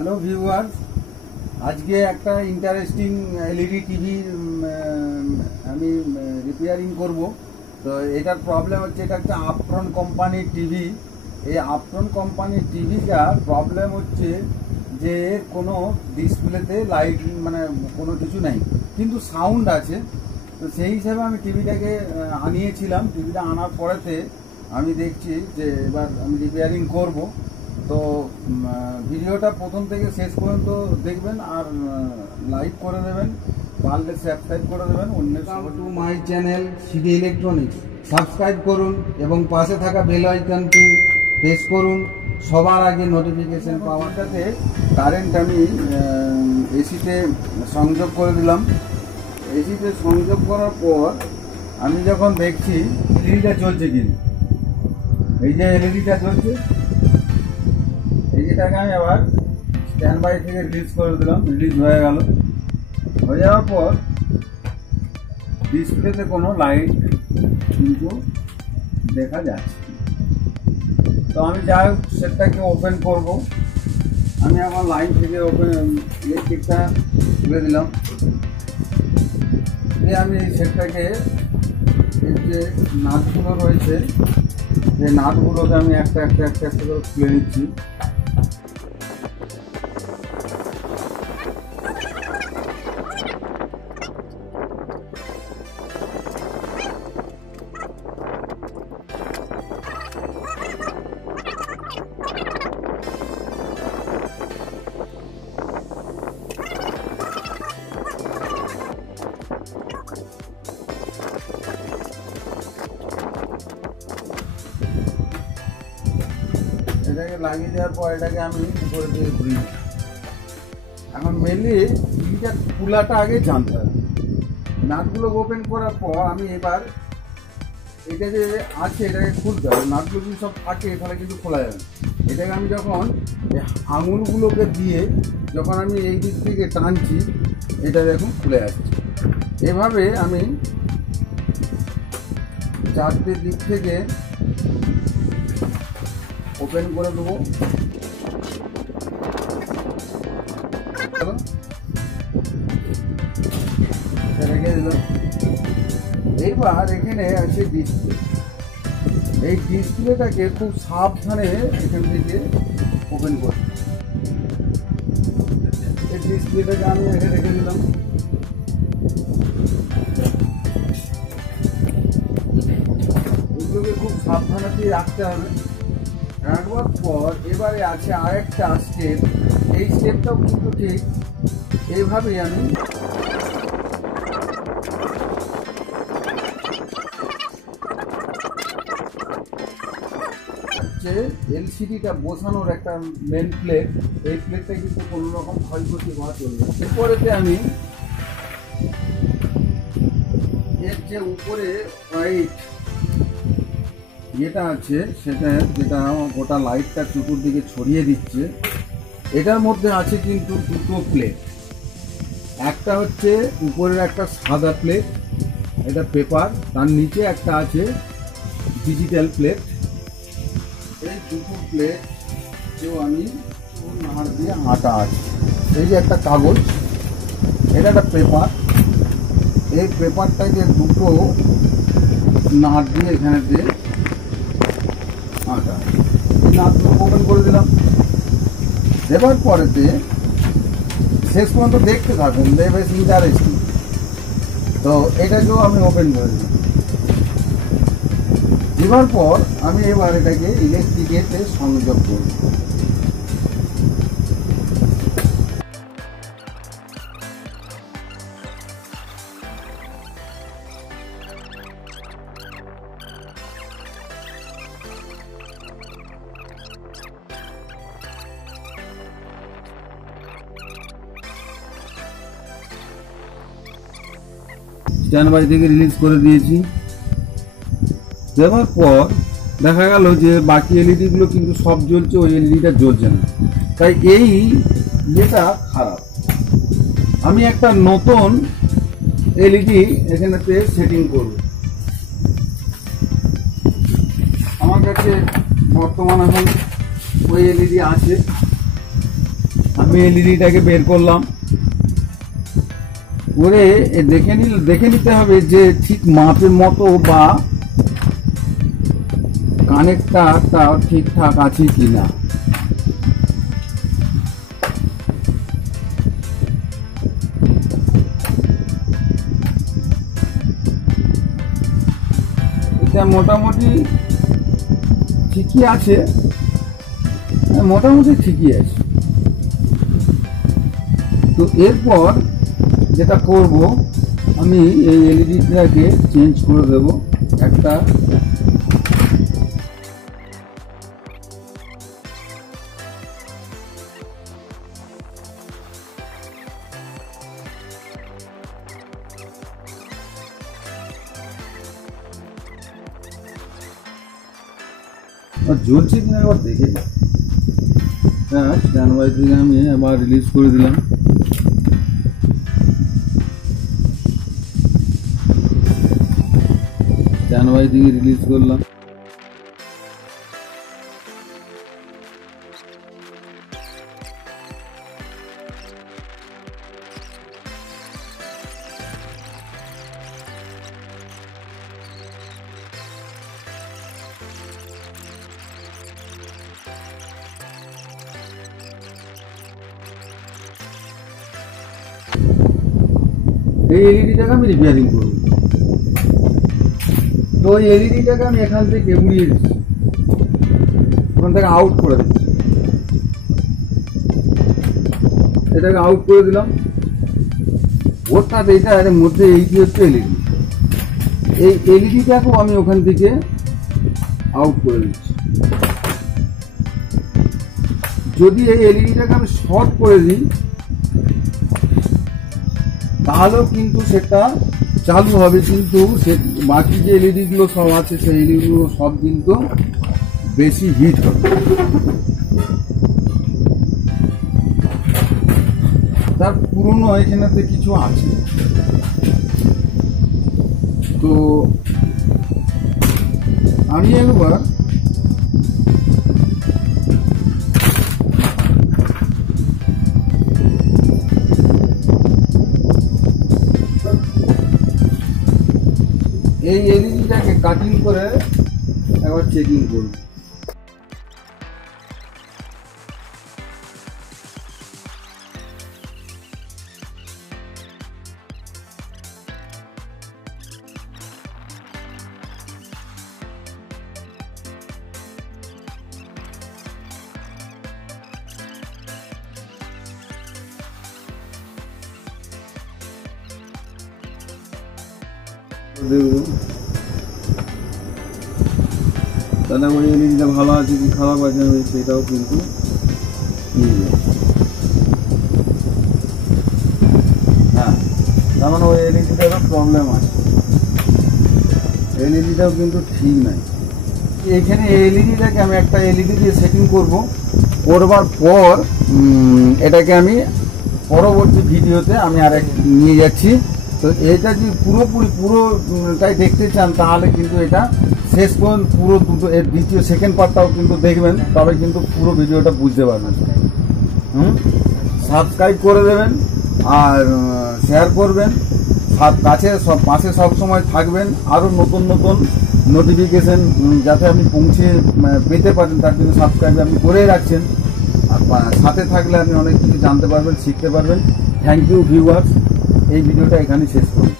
Hello viewers, আজকে একটা interesting LED TV আমি রিপেয়ারিং করব। তো এটার প্রবলেম হচ্ছে, এটা একটা আপট্রন কোম্পানির টিভি। এই আপট্রন কোম্পানির টিভিটার প্রবলেম হচ্ছে যে কোনো ডিসপ্লেতে লাইট মানে কোনো কিছু নেই, কিন্তু সাউন্ড আছে। তো সেই হিসাবে আমি টিভিটাকে আনিয়েছিলাম। টিভিটা আনার পরেতে আমি দেখছি যে এবার আমি রিপেয়ারিং করব। তো ভিডিওটা প্রথম থেকে শেষ পর্যন্ত দেখবেন আর লাইক করে দেবেন, পারলে সাবস্ক্রাইব করে দেবেন। To my channel CD electronics subscribe করুন এবং পাশে থাকা বেল আইকনটি প্রেস করুন সবার আগে নোটিফিকেশন পাওয়াটাতে। কারেন্ট আমি এসিতে সংযোগ করে দিলাম। এসিতে সংযোগ করার পর আমি যখন দেখছি এলইডিটা জ্বলছে, কিন্তু এই যে এলইডিটা জ্বলছে, এটাকে আমি আবার স্ট্যান্ড বাই থেকে রিলিজ করে দিলাম। রিলিজ হয়ে গেল। হয়ে যাওয়ার পর ডিসপ্লেতে কোনো লাইট কিন্তু দেখা যাচ্ছে। তো আমি যাই হোক সেটটাকে ওপেন করব। আমি আমার লাইন থেকে ইলেকট্রিকটা তুলে দিলাম। আমি এই সেটটাকে এর যে নাটগুলো রয়েছে, এই নাটগুলোকে আমি একটা করে খুলে নিচ্ছি। এটাকে লাগিয়ে দেওয়ার পর এটাকে আমি উপরে দিয়ে ঘুরি। এখন মেনলি টিভিটার খোলাটা আগে জানতে হবে। নাটগুলো ওপেন করার পর আমি এবার এটা যে আছে এটাকে খুলতে হবে। নাটগুলো যদি সব থাকে তাহলে কিন্তু খোলা যাবে। এটাকে আমি যখন আঙুলগুলোকে দিয়ে যখন আমি এই দিক থেকে টানছি, এটা দেখুন খুলে যাচ্ছে। এভাবে আমি চারটে দিক থেকে ওপেন করে দেবো। রেখে দিলাম। এইবার এখানে আছে ডিসপ্লে। এই ডিসপ্লেটাকে খুব সাবধানে এখান থেকে ওপেন করতে। এই ডিসপ্লেটাকে আমি এখানে রেখে দিলাম। এগুলোকে খুব সাবধানে রাখতে হবে। রাখবার পর এবারে আছে আরেকটা স্টেপ। এই স্টেপটাও কিন্তু ঠিক এইভাবেই আমি যে এলসিডিটা বসানোর একটা মেন প্লেট, এই প্লেটটা কিন্তু কোনো রকম ক্ষয়ক্ষতি হওয়া চলবে। এরপরেতে আমি এর যে উপরে হোয়াইট যেটা আছে সেটা যেটা গোটা লাইটটা চতুর্দিকে ছড়িয়ে দিচ্ছে, এটার মধ্যে আছে কিন্তু দুটো প্লেট। একটা হচ্ছে উপরের একটা সাদা প্লেট, এটা পেপার, তার নিচে একটা আছে ডিজিটাল প্লেট। এই দুটো প্লেট কেউ আমি নাড় দিয়ে আটা আছে। এই যে একটা কাগজ, এটা একটা পেপার। এই পেপারটাকে দুটো নাড় দিয়ে এখানে দিয়ে আটা নাটগুলো ওপেন করে দিলাম। দেবার পরেতে শেষ পর্যন্ত দেখতে থাকুন, বেশ ইন্টারেস্টিং। তো এটাকেও আমি ওপেন করে দিলাম। দেওয়ার পর আমি এবার এটাকে ইলেকট্রিকেতে সংযোগ করব। স্ট্যান্ড বাই থেকে রিলিজ করে দিয়েছি। দেওয়ার পর দেখা গেল যে বাকি এলইডিগুলো কিন্তু সব জ্বলছে, ওই এলইডিটা জ্বলছে না। তাই এই ইয়েটা খারাপ। আমি একটা নতুন এলইডি এখানেতে সেটিং করব। আমার কাছে বর্তমান এখন ওই এলইডি আছে। আমি আমি এলইডিটাকে বের করলাম, করে দেখে নিতে হবে যে ঠিক মাপের মতো বা কানেক্টরটা ঠিকঠাক আছে কিনা। এটা মোটামুটি ঠিকই আছে, তো এরপর যেটা করব, আমি এই এলইডিটাকে চেঞ্জ করে দেব একটা জ্বলছে কিনা একবার দেখে। হ্যাঁ, স্ট্যান্ড বাই থেকে আমি আবার রিলিজ করে দিলাম। স্ট্যান্ড বাই থেকে রিলিজ করলাম। এই এলইডিটাকে আমি রিপেয়ারিং করব, তো এই এলইডিটাকে আমি এখান থেকে উড়িয়ে দিচ্ছি, ওখান থেকে আউট করে দিচ্ছি। এটাকে আউট করে দিলাম। অর্থাৎ এটার মধ্যে এইটি হচ্ছে এলইডি, এই এলইডিটাকেও আমি ওখান থেকে আউট করে দিচ্ছি। যদি এই এলইডিটাকে আমি শর্ট করে দিই তাহলেও কিন্তু সেটা চালু হবে, কিন্তু বাকি যে এলইডি গুলো সব আছে সেই এলইডি গুলো সব কিন্তু বেশি হিট হবে। তার পুরনো এখানেতে কিছু আছে, তো আমি একবার এই এলইডিটাকে কাটিং করে একবার চেকিং করব। তাহলে ওই এলইডিটা ভালো আছে কি খারাপ আছে সেটাও কিন্তু হ্যাঁ, তার মানে ওই এলইডিটারও প্রবলেম আছে, এলইডিটাও কিন্তু ঠিক নাই। এইখানে এলইডিটাকে আমি একটা এলইডি দিয়ে সেটিং করবার পর এটাকে আমি পরবর্তী ভিডিওতে আমি আর নিয়ে যাচ্ছি। তো এটা যদি পুরোটাই দেখতে চান তাহলে কিন্তু এটা শেষ পর্যন্ত পুরো দুটো এর দ্বিতীয় সেকেন্ড পার্টটাও কিন্তু দেখবেন, তবে কিন্তু পুরো ভিডিওটা বুঝতে পারবেন। সাবস্ক্রাইব করে দেবেন আর শেয়ার করবেন, পাশে সবসময় থাকবেন। আরও নতুন নোটিফিকেশন যাতে আপনি পেতে পারেন তার জন্য সাবস্ক্রাইব আপনি করে রাখছেন, আর সাথে থাকলে আপনি অনেক কিছু জানতে পারবেন, শিখতে পারবেন। থ্যাংক ইউ ভিউয়ার্স, এই ভিডিওটা এখানে শেষ করুন।